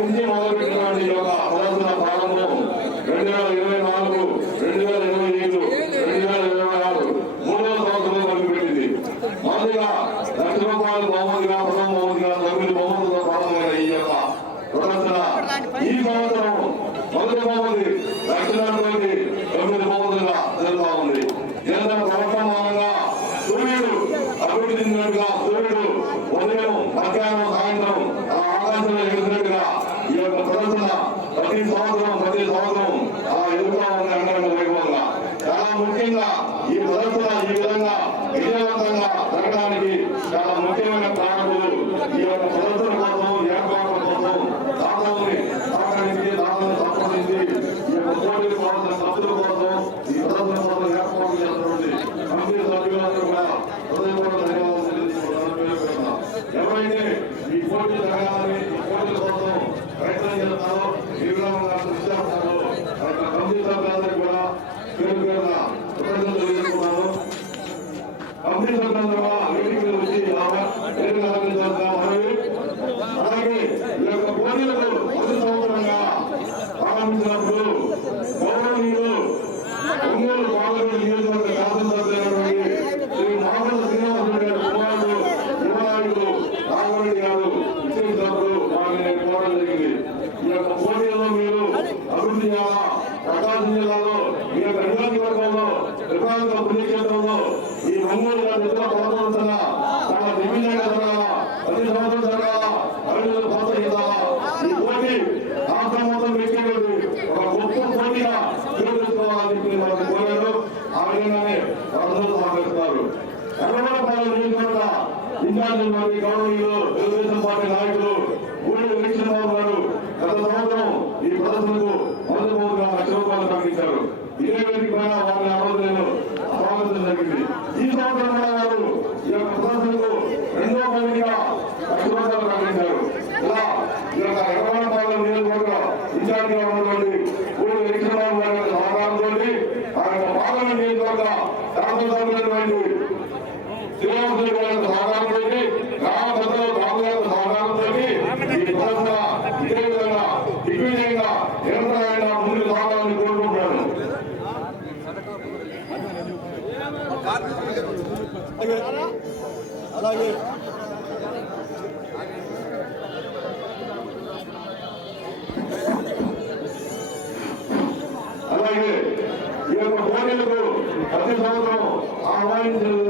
నుంచి మొదలుపెట్టినటువంటి ఈ యొక్క ప్రదర్శన ప్రారంభం రెండు వేల ఇరవై నాలుగు రెండు వేల ఇరవై ఐదు రెండు వేల ఇరవై ఆరు మూడవ సంవత్సరం మొదలుపెట్టింది. మొదటిగా లక్ష రూపాయలు బహుమతిగా ప్రథమ బహుమతిగా తొమ్మిది బహుమతులతో ప్రారంభమైన ఈ యొక్క ప్రదర్శన ఈ సంవత్సరం మొదటి బహుమతి లక్ష తొమ్మిది బహుమతులుగా జరుగుతా ఉంది కేంద్ర ప్రవర్తమానంగా సూర్యుడు అభివృద్ధి చెందినట్టుగా సూర్యుడు ఉదయం మధ్యాహ్నం సాయంత్రం ఆ ఆకాశంలో ఎగుతున్నట్టుగా ఈ యొక్క ప్రదర్శన ప్రతి సంవత్సరం ప్రతి సంవత్సరం అలా ఎదుగుతా ఉంది అంగరంగ వైభవంగా చాలా ముఖ్యంగా ఈ ప్రదర్శన ఈ విధంగా విజయవంతంగా జరగడానికి చాలా ముఖ్యమైన కారణాలు ఈ యొక్క ప్రదర్శన కోసం ఏర్పాట్ల కోసం దాతల్ని సహకరించి దాతలను సంప్రదించి ఈ యొక్క పోటీ కోసం సభ్యుల కోసం ఈ ప్రదర్శన కోసం ఏర్పాటు చేస్తున్నటువంటి కమిటీ సభ్యులందరూ కూడా హృదయపూర్వక ధన్యవాదాలు తెలియజేసుకుంటున్నాను. ఎవరైతే ఈ పోటీ జరగాలని ఈ కోసం ప్రయత్నం చేస్తారో నిర్విరామంగా కృషి చేస్తారో కమిటీ సభ్యులందరూ కూడా పేరు పేరున కృతజ్ఞతలు కమిటీ సభ్యులందరూ కూడా వచ్చి మనవి అలాగే ఈ యొక్క పోటీలకు ప్రకాశం జిల్లాలో ఈ యొక్క నియోజకవర్గంలో త్రిపాంగ పుణ్యక్షేత్రంలో ఈ ఒంగోలు గారి నిద్ర పదకొండున చాలా దివ్యంగా జరగాల? ప్రతి సంవత్సరం జరగాల? అభివృద్ధి ప్రోత్సహించాలా ఈ పోటీ రాష్ట్రం మొత్తం వ్యక్తిగత ఒక గొప్ప పోటీగా నిరూపించుకోవాలని చెప్పి వారు కోరారు ఆ విధంగానే వారందరూ సహకరిస్తారు. ఎర్రగొండపాలెం నియోజకవర్గ గౌరవీయులు తెలుగుదేశం పార్టీ నాయకులు ఊళ్ళో వెంకటేశ్వరరావు గారు గత సంవత్సరం ఈ ప్రదర్శనకు మొదటి బహుమతిగా లక్ష రూపాయలు ప్రకటించారు ఇదే వేదిక పైన వారిని ఆ రోజు నేను స్వాగతం జరిగింది ఈ సంవత్సరం కూడా వారు ఈ యొక్క ప్రదర్శనకు రెండో బహుమతిగా లక్ష రూపాయలు ప్రకటించారు ఇలా ఈ యొక్క ఎర్రగొండపాలెం నియోజకవర్గ ఇన్ఛార్జిగా ఉన్నటువంటి ఊళ్ళో వెంకటేశ్వరరావు గారి యొక్క సహకారంతో ఆ యొక్క పార్లమెంట్ శాసనసభ్యులైనటువంటి శ్రీనివాసులు గారి సహకారంతో గ్రామ పెద్దలు గారి సహకారంతో ఈ ఇదే విధంగా దిగ్విజయంగా ముందుకు సాగాలని కోరుకుంటున్నాను. అలాగే. Senhor.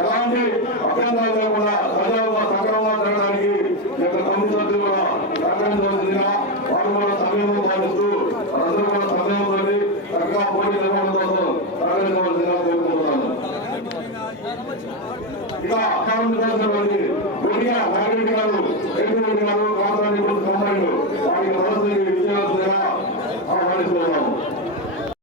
ఎలాంటి అభ్యంతరాలు లేకుండా సజావుగా సక్రమంగా జరగడానికి ఇక్కడ కమిటీ సభ్యులు కూడా సహకారం జరుగుతుందిగా వారు కూడా సమయంలో పాటిస్తూ ప్రజలు కూడా సమయంతో చక్కగా పోటీ నిర్వహణతో సహకరించవలసిందిగా కోరుకుంటున్నాను. ఇక అకాడమిక్ కాల్సినటువంటి వారికి ప్రదర్శనకి విజయాలు ఆహ్వానిస్తున్నాము.